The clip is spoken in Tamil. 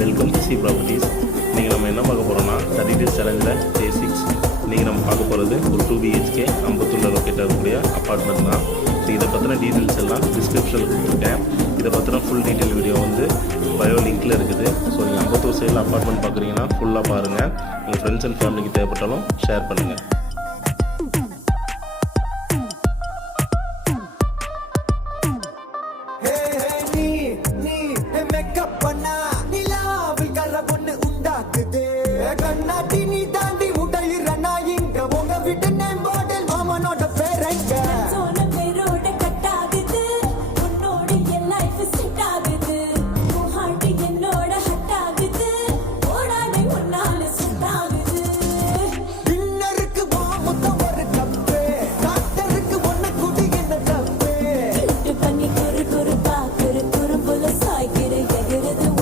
Welcome to C properties. இன்றைக்கி நம்ம என்ன பார்க்க போகிறோம்னா 30 days சேலஞ்சில் டே 6. இன்றைக்கி நம்ம பார்க்க போகிறது ஒரு 2 BHK அம்பத்தூரில் லொக்கேட் ஆகக்கூடிய அப்பார்ட்மெண்ட் தான். இதை பற்றின டீட்டெயில்ஸ் எல்லாம் டிஸ்கிரிப்ஷனில் கொடுத்துருக்கேன். இதை பற்றின ஃபுல் டீட்டெயில் வீடியோ வந்து பயோ லிங்க்கில் இருக்குது. ஸோ நீங்கள் அம்பத்தூர் சைடில் அப்பார்ட்மெண்ட் பார்க்குறீங்கன்னா ஃபுல்லாக பாருங்கள். உங்கள் ஃப்ரெண்ட்ஸ் அண்ட் ஃபேமிலிக்கு தேவைப்பட்டாலும் ஷேர் பண்ணுங்கள்.